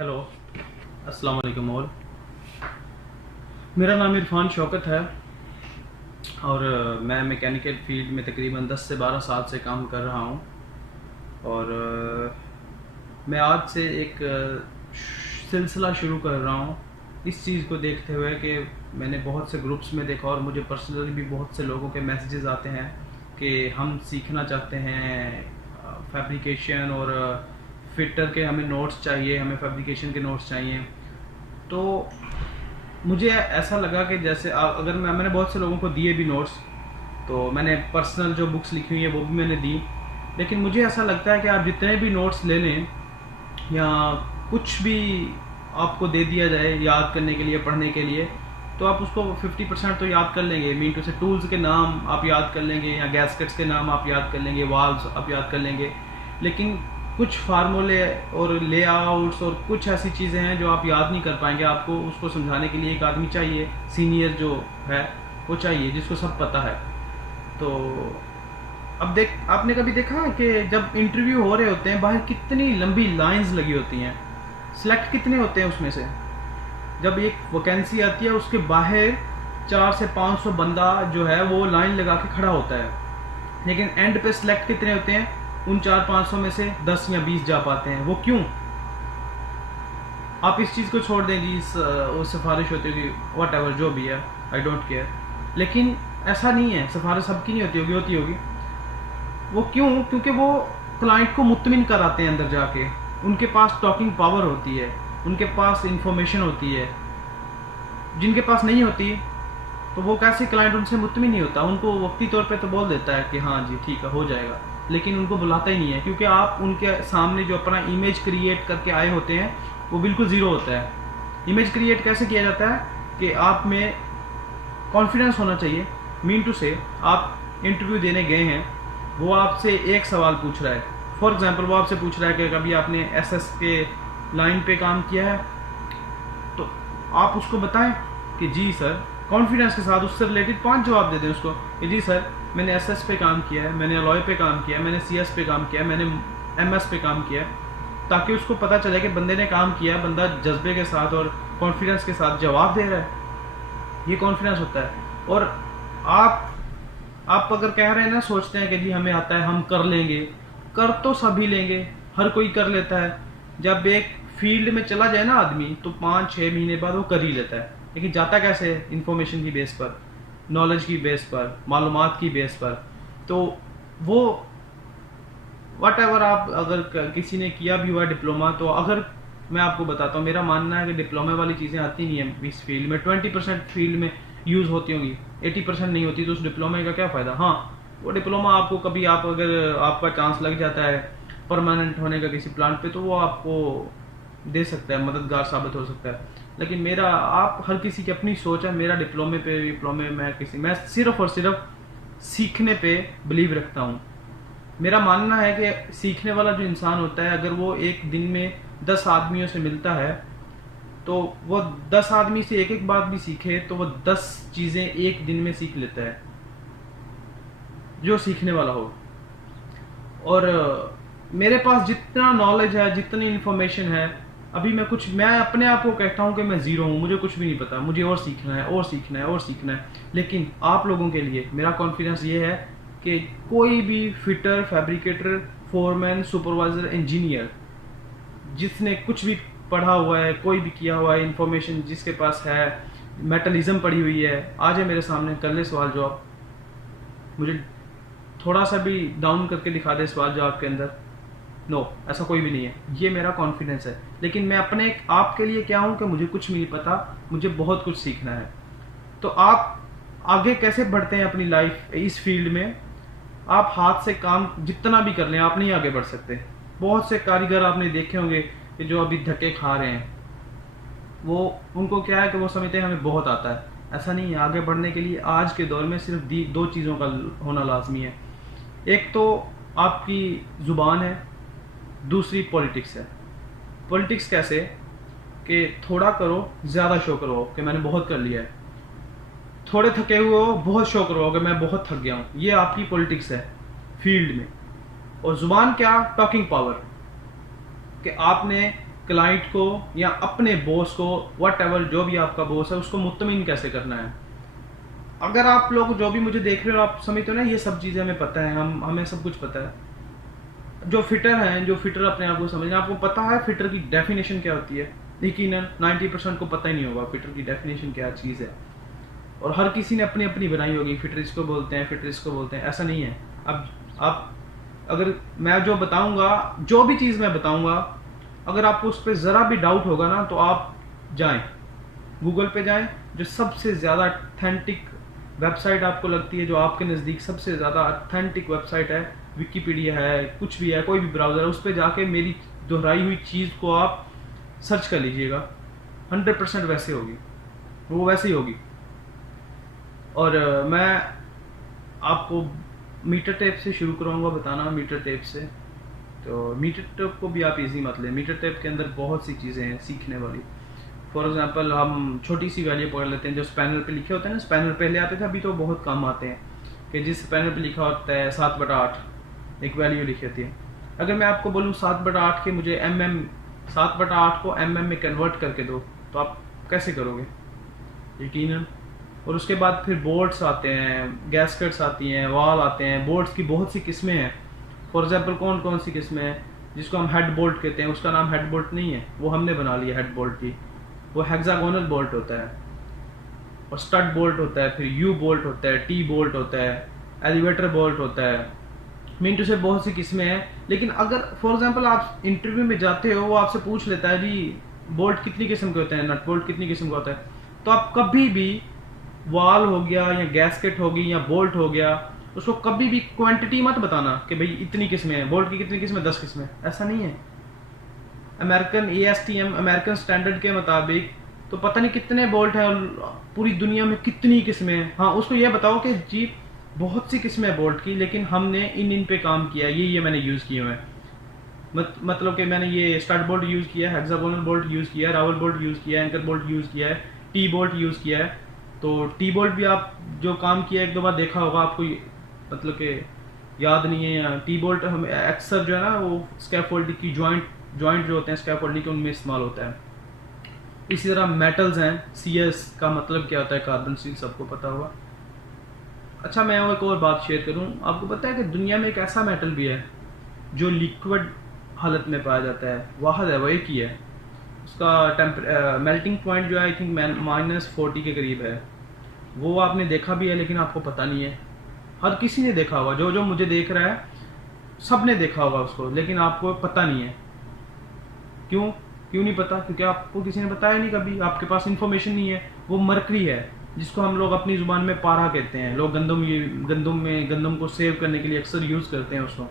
Hello, अस्सलाम वालेकुम। और मेरा नाम इरफान शौकत है और मैं मैकेनिकल फील्ड में तकरीबन 10 से 12 साल से काम कर रहा हूँ। और मैं आज से एक सिलसिला शुरू कर रहा हूँ इस चीज़ को देखते हुए कि मैंने बहुत से ग्रुप्स में देखा और मुझे पर्सनली भी बहुत से लोगों के मैसेजेस आते हैं कि हम सीखना चाहते हैं फैब्रिकेशन और फिटर के, हमें नोट्स चाहिए, हमें फैब्रिकेशन के नोट्स चाहिए। तो मुझे ऐसा लगा कि जैसे अगर मैंने बहुत से लोगों को दिए भी नोट्स, तो मैंने पर्सनल जो बुक्स लिखी हुई है वो भी मैंने दी, लेकिन मुझे ऐसा लगता है कि आप जितने भी नोट्स ले लें या कुछ भी आपको दे दिया जाए याद करने के लिए, पढ़ने के लिए, तो आप उसको 50% तो याद कर लेंगे। मीन टू से टूल्स के नाम आप याद कर लेंगे या गैस्केट्स के नाम आप याद कर लेंगे, वाल्व्स आप याद कर लेंगे, लेकिन कुछ फार्मूले और लेआउट्स और कुछ ऐसी चीज़ें हैं जो आप याद नहीं कर पाएंगे। आपको उसको समझाने के लिए एक आदमी चाहिए, सीनियर जो है वो चाहिए, जिसको सब पता है। तो अब आपने कभी देखा है कि जब इंटरव्यू हो रहे होते हैं बाहर कितनी लंबी लाइंस लगी होती हैं, सिलेक्ट कितने होते हैं उसमें से। जब एक वैकेंसी आती है उसके बाहर 400 से 500 बंदा जो है वो लाइन लगा के खड़ा होता है, लेकिन एंड पे सिलेक्ट कितने होते हैं? उन 400-500 में से 10 या 20 जा पाते हैं। वो क्यों? आप इस चीज़ को छोड़ दें जी, सिफारिश होती होगी, वट एवर जो भी है, आई डोंट केयर, लेकिन ऐसा नहीं है। सिफारिश सबकी नहीं होती होगी। वो क्यों? क्योंकि वो क्लाइंट को मुतमिन कराते हैं अंदर जाके, उनके पास टॉकिंग पावर होती है, उनके पास इंफॉर्मेशन होती है। जिनके पास नहीं होती तो वो कैसे क्लाइंट उनसे मुतमिन नहीं होता। उनको वक्ती तौर पे तो बोल देता है कि हाँ जी ठीक है, हो जाएगा, लेकिन उनको बुलाता ही नहीं है, क्योंकि आप उनके सामने जो अपना इमेज क्रिएट करके आए होते हैं वो बिल्कुल ज़ीरो होता है। इमेज क्रिएट कैसे किया जाता है कि आप में कॉन्फिडेंस होना चाहिए। मीन टू से आप इंटरव्यू देने गए हैं, वो आपसे एक सवाल पूछ रहा है। फॉर एग्जांपल वो आपसे पूछ रहा है कि कभी आपने एसएस के लाइन पे काम किया है, तो आप उसको बताएं कि जी सर, कॉन्फिडेंस के साथ उससे रिलेटेड 5 जवाब दे दें उसको कि जी सर, मैंने एसएस पे काम किया है, मैंने अलॉय पे काम किया है, मैंने सीएस पे काम किया है, मैंने एमएस पे काम किया है, ताकि उसको पता चले कि बंदे ने काम किया है, बंदा जज्बे के साथ और कॉन्फिडेंस के साथ जवाब दे रहा है। ये कॉन्फिडेंस होता है। और आप अगर कह रहे हैं ना, सोचते हैं कि जी हमें आता है, हम कर लेंगे, कर तो सभी लेंगे, हर कोई कर लेता है। जब एक फील्ड में चला जाए ना आदमी, तो 5-6 महीने बाद वो कर ही लेता है, लेकिन जाता कैसे है? इन्फॉर्मेशन की बेस पर, नॉलेज की बेस पर, मालूमात की बेस पर। तो वो वट एवर, आप अगर किसी ने किया भी हुआ डिप्लोमा, तो अगर मैं आपको बताता हूँ, मेरा मानना है कि डिप्लोमा वाली चीज़ें आती नहीं है इस फील्ड में। 20% फील्ड में यूज़ होती होंगी, 80% नहीं होती, तो उस डिप्लोमे का क्या फ़ायदा। हाँ, वो डिप्लोमा आपको कभी अगर आपका चांस लग जाता है परमानेंट होने का किसी प्लांट पे, तो वो आपको दे सकता है, मददगार साबित हो सकता है। लेकिन आप हर किसी की अपनी सोच है। मेरा डिप्लोमे मैं सिर्फ और सिर्फ सीखने पे बिलीव रखता हूँ। मेरा मानना है कि सीखने वाला जो इंसान होता है, अगर वो एक दिन में 10 आदमियों से मिलता है, तो वो 10 आदमी से एक बात भी सीखे, तो वो 10 चीज़ें एक दिन में सीख लेता है, जो सीखने वाला हो। और मेरे पास जितना नॉलेज है, जितनी इन्फॉर्मेशन है, अभी मैं अपने आप को कहता हूँ कि मैं ज़ीरो हूँ, मुझे कुछ भी नहीं पता, मुझे और सीखना है और सीखना है और सीखना है। लेकिन आप लोगों के लिए मेरा कॉन्फिडेंस ये है कि कोई भी fitter, fabricator, foreman, supervisor, engineer, जिसने कुछ भी पढ़ा हुआ है, कोई भी किया हुआ है, इंफॉर्मेशन जिसके पास है, मेटलिज्म पढ़ी हुई है, आ जाए मेरे सामने, कर ले सवाल जवाब। मुझे थोड़ा सा भी डाउन करके दिखा दे सवाल जवाब के अंदर, नो, ऐसा कोई भी नहीं है। ये मेरा कॉन्फिडेंस है। लेकिन मैं अपने आप के लिए क्या हूँ कि मुझे कुछ नहीं पता, मुझे बहुत कुछ सीखना है। तो आप आगे कैसे बढ़ते हैं अपनी लाइफ इस फील्ड में? आप हाथ से काम जितना भी कर लें, आप नहीं आगे बढ़ सकते। बहुत से कारीगर आपने देखे होंगे कि जो अभी धक्के खा रहे हैं, वो उनको क्या है कि वो समझते हैं हमें बहुत आता है। ऐसा नहीं है। आगे बढ़ने के लिए आज के दौर में सिर्फ 2 चीज़ों का होना लाजमी है। एक तो आपकी ज़ुबान है, दूसरी पॉलिटिक्स है। पॉलिटिक्स कैसे? कि थोड़ा करो, ज़्यादा शो करो कि मैंने बहुत कर लिया है, थोड़े थके हुए हो, बहुत शो करो कि मैं बहुत थक गया हूँ। ये आपकी पॉलिटिक्स है फील्ड में। और ज़ुबान क्या? टॉकिंग पावर, कि आपने क्लाइंट को या अपने बॉस को, वट एवर जो भी आपका बॉस है, उसको मुतमिन कैसे करना है। अगर आप लोग जो भी मुझे देख रहे हो, आप समझते हो ना ये सब चीज़ें हमें पता है, हमें सब कुछ पता है। जो फिटर हैं, जो फिटर अपने आप को समझें, आपको पता है फिटर की डेफिनेशन क्या होती है। यकीनन 90% को पता ही नहीं होगा फिटर की डेफिनेशन क्या चीज़ है, और हर किसी ने अपनी अपनी बनाई होगी, फिटर इसको बोलते हैं, फिटर इसको बोलते हैं, ऐसा नहीं है। अब आप अगर मैं जो बताऊंगा, जो भी चीज़ मैं बताऊंगा, अगर आपको उस पर ज़रा भी डाउट होगा ना, तो आप जाएं गूगल पे जाएं, जो सबसे ज़्यादा ऑथेंटिक वेबसाइट आपको लगती है, जो आपके नज़दीक सबसे ज़्यादा ऑथेंटिक वेबसाइट है, विकीपीडिया है, कुछ भी है, कोई भी ब्राउज़र है, उस पर जाके मेरी दोहराई हुई चीज़ को आप सर्च कर लीजिएगा। 100% वैसे होगी, वो वैसे ही होगी। और मैं आपको मीटर टेप से शुरू कराऊंगा बताना, मीटर टेप से। तो मीटर टेप को भी आप इजी मत लें, मीटर टेप के अंदर बहुत सी चीज़ें हैं सीखने वाली। फॉर एग्जांपल हम छोटी सी वैल्यू पकड़ लेते हैं, जो स्पैनर पे लिखे होते हैं ना, स्पैनर पहले आते थे, अभी तो बहुत कम आते हैं, कि जिस स्पैनर पे लिखा होता है 7/8 एक वैल्यू लिखी होती है। अगर मैं आपको बोलूँ 7/8 के मुझे 7/8 को mm में कन्वर्ट करके दो, तो आप कैसे करोगे? यकीनन। और उसके बाद फिर बोल्ट्स आते हैं, गैस्केट्स आती हैं, वाल आते हैं। बोल्ट्स की बहुत सी किस्में हैं। फॉर एग्जांपल कौन कौन सी किस्में हैं? जिसको हम हेड बोल्ट कहते हैं, उसका नाम हेड बोल्ट नहीं है, वो हमने बना लिया हेड बोल्ट की। वो हेक्सागोनल बोल्ट होता है, और स्टड बोल्ट होता है, फिर यू बोल्ट होता है, टी बोल्ट होता है, एलिवेटर बोल्ट होता है। मीन से बहुत सी किस्में हैं। लेकिन अगर फॉर एग्जांपल आप इंटरव्यू में जाते हो, वो आपसे पूछ लेता है जी बोल्ट कितनी किस्म के होते हैं, नट बोल्ट कितनी किस्म का होता है, तो आप कभी भी वाल हो गया या गैस्केट होगी या बोल्ट हो गया, उसको कभी भी क्वांटिटी मत बताना कि भाई इतनी किस्में हैं, बोल्ट की कितनी किस्में, 10 किस्में, ऐसा नहीं है। अमेरिकन ASTM अमेरिकन स्टैंडर्ड के मुताबिक तो पता नहीं कितने बोल्ट हैं, और पूरी दुनिया में कितनी किस्में हैं। हाँ, उसको ये बताओ कि जी बहुत सी किस्में बोल्ट की, लेकिन हमने इन पे काम किया, ये मैंने यूज़ किए हुए हैं। मतलब कि मैंने ये स्टड बोल्ट यूज़ किया है, हेक्सागोनल बोल्ट यूज़ किया है, रावल बोल्ट यूज़ किया है, एंकर बोल्ट यूज़ किया है, टी बोल्ट यूज़ किया है। तो टी बोल्ट भी आप जो काम किया एक दो बार देखा होगा, आपको मतलब कि याद नहीं है। या टी बोल्ट हम अक्सर जो है ना, वो स्कैफोल्डिंग की जॉइंट जो होते हैं स्कैफोल्डिंग के, उनमें इस्तेमाल होता है। इसी तरह मेटल्स हैं, CS का मतलब क्या होता है, कार्बन स्टील, सबको पता होगा। अच्छा, मैं एक और बात शेयर करूं, आपको पता है कि दुनिया में एक ऐसा मेटल भी है जो लिक्विड हालत में पाया जाता है, वाहद है, वो एक ही है। उसका मेल्टिंग पॉइंट जो है आई थिंक -40 के करीब है। वो आपने देखा भी है, लेकिन आपको पता नहीं है। हर किसी ने देखा होगा, जो मुझे देख रहा है सब ने देखा होगा उसको, लेकिन आपको पता नहीं है। क्यों नहीं पता? क्योंकि आपको किसी ने बताया नहीं कभी, आपके पास इन्फॉर्मेशन नहीं है। वो मरकरी है, जिसको हम लोग अपनी ज़ुबान में पारा कहते हैं। लोग गंदम को सेव करने के लिए अक्सर यूज़ करते हैं उसको।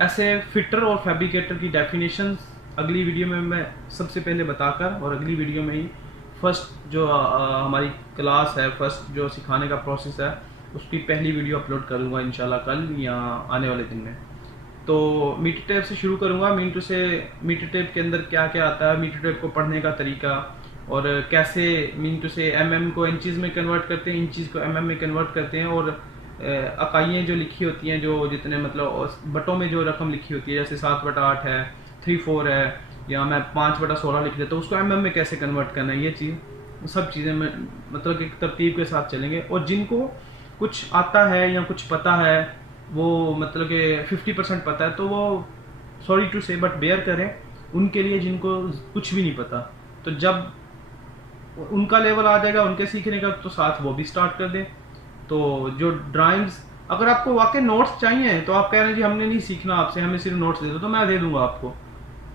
ऐसे फिटर और फैब्रिकेटर की डेफिनेशंस अगली वीडियो में मैं सबसे पहले बताकर, और अगली वीडियो में ही फर्स्ट जो हमारी क्लास है, फर्स्ट जो सिखाने का प्रोसेस है, उसकी पहली वीडियो अपलोड करूँगा इंशाल्लाह कल या आने वाले दिन में। तो मीटर टेप से शुरू करूँगा। मीटर टेप के अंदर क्या क्या आता है, मीटर टेप को पढ़ने का तरीका, और कैसे मीटर से mm को इंचज़ में कन्वर्ट करते हैं, इंचज़ को mm में कन्वर्ट करते हैं, और इकाइयाँ जो लिखी होती हैं, जो जितने मतलब बटों में जो रकम लिखी होती है, जैसे 7/8 है, 3/4 है, या मैं 5/16 लिख देता हूँ, उसको mm में कैसे कन्वर्ट करना है, ये सब चीज़ें मतलब एक तरतीब के साथ चलेंगे। और जिनको कुछ आता है या कुछ पता है, वो मतलब कि 50% पता है, तो वो सॉरी टू से बट बेयर करें उनके लिए जिनको कुछ भी नहीं पता। तो जब उनका लेवल आ जाएगा उनके सीखने का, तो साथ वो भी स्टार्ट कर दें। तो जो ड्राइंग्स, अगर आपको वाकई नोट्स चाहिए, तो आप कह रहे हैं जी हमने नहीं सीखना आपसे, हमें सिर्फ नोट्स दे दो, तो मैं दे दूंगा आपको।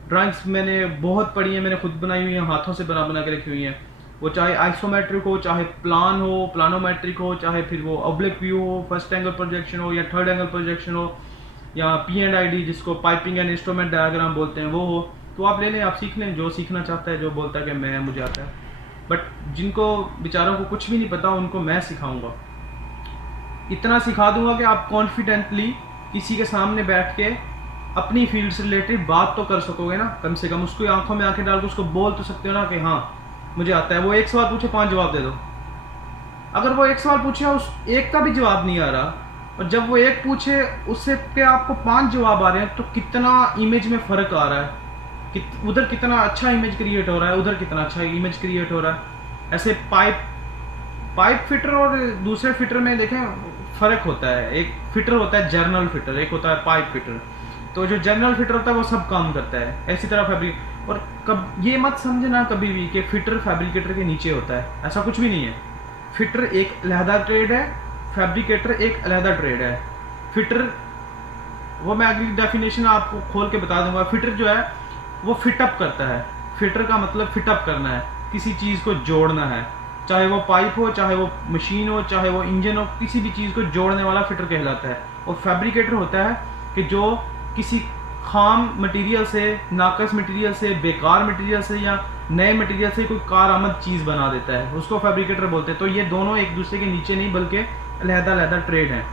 ड्राइंग्स मैंने बहुत पढ़ी है, मैंने खुद बनाई हुई है, हाथों से बना के रखी हुई हैं। वो चाहे आइसोमेट्रिक हो, चाहे प्लान हो, प्लानोमेट्रिक हो, चाहे फिर वो ऑब्लिक व्यू हो, फर्स्ट एंगल प्रोजेक्शन हो, या थर्ड एंगल प्रोजेक्शन हो, या P&ID जिसको पाइपिंग एंड इंस्ट्रूमेंट डायग्राम बोलते हैं, वो हो, तो आप ले लें, आप सीख लें। जो सीखना चाहता है, जो बोलता है कि मुझे आता है, बट जिनको बेचारों को कुछ भी नहीं पता, उनको मैं सिखाऊंगा। इतना सिखा दूंगा कि आप कॉन्फिडेंटली किसी के सामने बैठ के अपनी फील्ड से रिलेटेड बात तो कर सकोगे ना, कम से कम उसको आंखों में आंखें डाल के उसको बोल तो सकते हो ना कि हाँ मुझे आता है। वो एक सवाल पूछे 5 जवाब दे दो। अगर वो एक सवाल पूछे उस एक का भी जवाब नहीं आ रहा, और जब वो एक पूछे उससे के आपको 5 जवाब आ रहे हैं, तो कितना इमेज में फ़र्क आ रहा है। उधर कितना अच्छा इमेज क्रिएट हो रहा है, उधर कितना अच्छा इमेज क्रिएट हो रहा है। ऐसे पाइप फिटर और दूसरे फिटर में देखें फ़र्क होता है। एक फिटर होता है जर्नल फिटर, एक होता है पाइप फिटर। तो जो जनरल फिटर होता है वो सब काम करता है। इसी तरह फैब्रिक, और कब ये मत समझना कभी भी कि फिटर फैब्रिकेटर के नीचे होता है, ऐसा कुछ भी नहीं है। फिटर एक अलहदा ट्रेड है, फैब्रिकेटर एक अलहदा ट्रेड है। फिटर वो मैं अगली डेफिनेशन आपको खोल के बता दूंगा। फिटर जो है वो फिटअप करता है। फिटर का मतलब फिटअप करना है, किसी चीज़ को जोड़ना है, चाहे वो पाइप हो, चाहे वो मशीन हो, चाहे वो इंजन हो, किसी भी चीज़ को जोड़ने वाला फिटर कहलाता है। और फैब्रिकेटर होता है कि जो किसी खाम मटेरियल से, नाकस मटेरियल से, बेकार मटेरियल से या नए मटेरियल से कोई कारआमद चीज़ बना देता है, उसको फैब्रिकेटर बोलते हैं। तो ये दोनों एक दूसरे के नीचे नहीं बल्कि अलहदा ट्रेड हैं।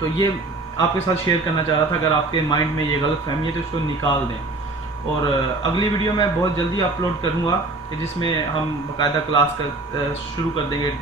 तो ये आपके साथ शेयर करना चाह रहा था। अगर आपके माइंड में ये गलत फहमी है तो इसको निकाल दें। और अगली वीडियो मैं बहुत जल्दी अपलोड करूँगा कि जिसमें हम बाकायदा क्लास शुरू कर देंगे।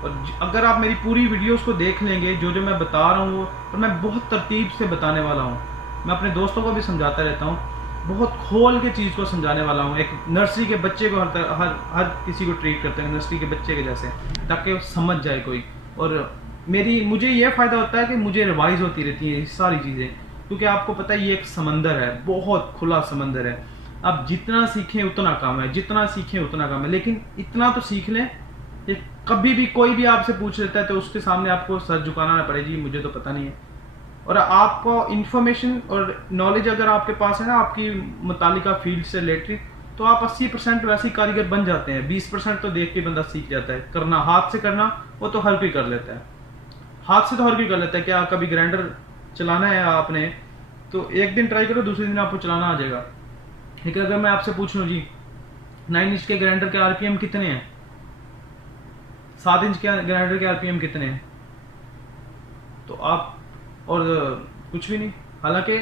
और अगर आप मेरी पूरी वीडियोस को देख लेंगे, जो जो मैं बता रहा हूँ, और मैं बहुत तरतीब से बताने वाला हूँ। मैं अपने दोस्तों को भी समझाता रहता हूँ, बहुत खोल के चीज़ को समझाने वाला हूँ। एक नर्सरी के बच्चे को हर किसी को ट्रीट करते हैं नर्सरी के बच्चे के जैसे, ताकि समझ जाए कोई। और मुझे ये फ़ायदा होता है कि मुझे रिवाइज होती रहती है सारी चीज़ें, क्योंकि आपको पता है ये एक समंदर है, बहुत खुला समंदर है। आप जितना सीखें उतना कम है, जितना सीखें उतना कम है। लेकिन इतना तो सीख लें कि कभी भी कोई भी आपसे पूछ लेता है तो उसके सामने आपको सर झुकाना ना पड़े, जी मुझे तो पता नहीं है। और आपको इन्फॉर्मेशन और नॉलेज अगर आपके पास है ना, आपकी मुतालिका फील्ड से रिलेटेड, तो आप 80% वैसे कारीगर बन जाते हैं। 20% तो देख के बंदा सीख जाता है। करना हाथ से करना वो तो हर कोई कर लेता है, हाथ से तो हर कोई कर लेता है। क्या कभी ग्राइंडर चलाना है आपने तो एक दिन ट्राई करो, दूसरे दिन आपको चलाना आ जाएगा। लेकिन अगर मैं आपसे पूछ लूँ जी 9 इंच के ग्राइंडर के आरपीएम कितने हैं, 7 इंच के ग्राइंडर के आरपीएम कितने हैं, तो आप और कुछ भी नहीं। हालांकि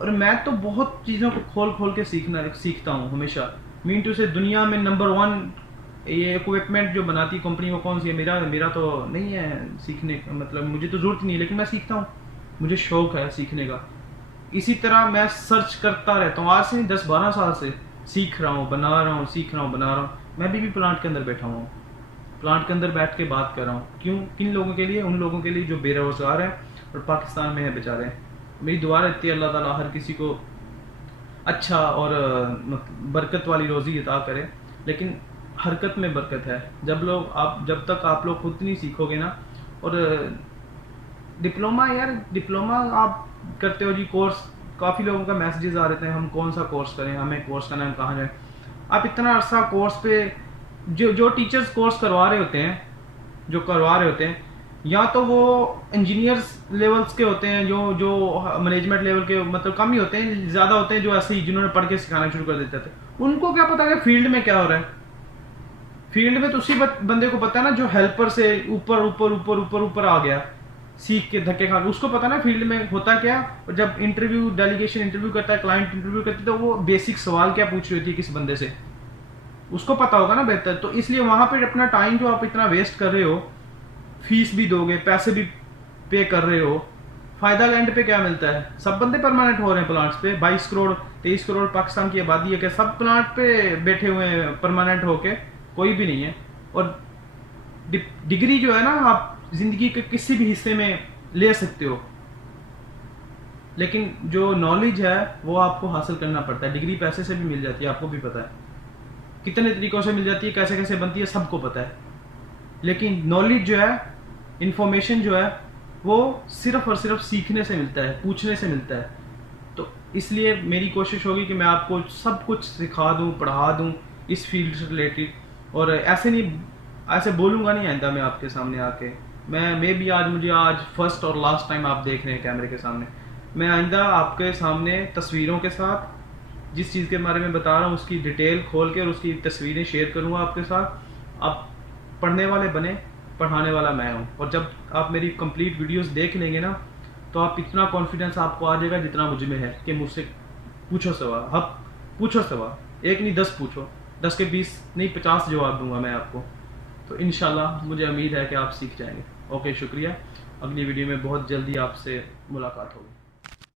और मैं तो बहुत चीज़ों को खोल के सीखता हूँ हमेशा। मीन टू से दुनिया में नंबर 1 ये इक्विपमेंट जो बनाती कंपनी वो कौन सी है, मेरा तो नहीं है सीखने, मतलब मुझे तो जरूरत नहीं है, लेकिन मैं सीखता हूँ, मुझे शौक है सीखने का। इसी तरह मैं सर्च करता रहता हूँ। आज से 10-12 साल से सीख रहा हूँ, बना रहा हूँ, सीख रहा हूँ, बना रहा हूँ। मैं भी प्लांट के अंदर बैठा हूँ, प्लांट के अंदर बैठ के बात कर रहा हूँ। क्यों? किन लोगों के लिए? उन लोगों के लिए जो बेरोजगार हैं और पाकिस्तान में है बेचारे। मेरी दुआ रहती है अल्लाह ताला हर किसी को अच्छा और बरकत वाली रोज़ी अता करे। लेकिन हरकत में बरकत है। जब तक आप लोग खुद नहीं सीखोगे ना। और डिप्लोमा आप करते हो जी, कोर्स, काफ़ी लोगों का मैसेजेस आ रहे थे हम कौन सा कोर्स करें, हमें कोर्स करना है, कहाँ जाए। आप इतना अरसा कोर्स पे जो टीचर्स कोर्स करवा रहे होते हैं, या तो वो इंजीनियर्स लेवल्स के होते हैं, जो मैनेजमेंट लेवल के मतलब कम ही होते हैं, ज़्यादा होते हैं जो ऐसे ही जिन्होंने पढ़ के सिखाना शुरू कर देते थे। उनको क्या पता है फील्ड में क्या हो रहा है। फील्ड में तो उसी बंदे को पता है ना जो हेल्पर से ऊपर आ गया सीख के धक्के खा के, उसको पता ना फील्ड में होता क्या। और जब डेलीगेशन इंटरव्यू करता है, क्लाइंट इंटरव्यू करती है, तो वो बेसिक सवाल क्या पूछ रही होती है किस बंदे से, उसको पता होगा ना बेहतर। तो इसलिए वहां पर अपना टाइम जो आप इतना वेस्ट कर रहे हो, फीस भी दोगे, पैसे भी पे कर रहे हो, फायदा एंड पे क्या मिलता है? सब बंदे परमानेंट हो रहे हैं प्लांट्स पे। 22 करोड़ 23 करोड़ पाकिस्तान की आबादी है, क्या सब प्लांट पे बैठे हुए हैं परमानेंट होके? कोई भी नहीं है। और डिग्री जो है ना, आप जिंदगी के किसी भी हिस्से में ले सकते हो, लेकिन जो नॉलेज है वो आपको हासिल करना पड़ता है। डिग्री पैसे से भी मिल जाती है, आपको भी पता है, कितने तरीकों से मिल जाती है, कैसे कैसे बनती है, सबको पता है। लेकिन नॉलेज जो है, इंफॉर्मेशन जो है, वो सिर्फ और सिर्फ सीखने से मिलता है, पूछने से मिलता है। तो इसलिए मेरी कोशिश होगी कि मैं आपको सब कुछ सिखा दूं, पढ़ा दूं इस फील्ड से रिलेटेड। और ऐसे बोलूँगा नहीं आइंदा मैं आपके सामने आके। मुझे आज फर्स्ट और लास्ट टाइम आप देख रहे हैं कैमरे के सामने। मैं आइंदा आपके सामने तस्वीरों के साथ जिस चीज़ के बारे में बता रहा हूँ उसकी डिटेल खोल के और उसकी तस्वीरें शेयर करूँगा आपके साथ। आप पढ़ने वाले बने, पढ़ाने वाला मैं हूँ। और जब आप मेरी कंप्लीट वीडियोस देख लेंगे ना, तो आप इतना कॉन्फिडेंस आपको आ जाएगा जितना मुझ में है कि मुझसे पूछो सवाल। अब पूछो सवाल, एक नहीं 10 पूछो, 10 के 20 नहीं 50 जवाब दूंगा मैं आपको। तो इंशाल्लाह मुझे उम्मीद है कि आप सीख जाएंगे। ओके, शुक्रिया। अगली वीडियो में बहुत जल्दी आपसे मुलाकात होगी।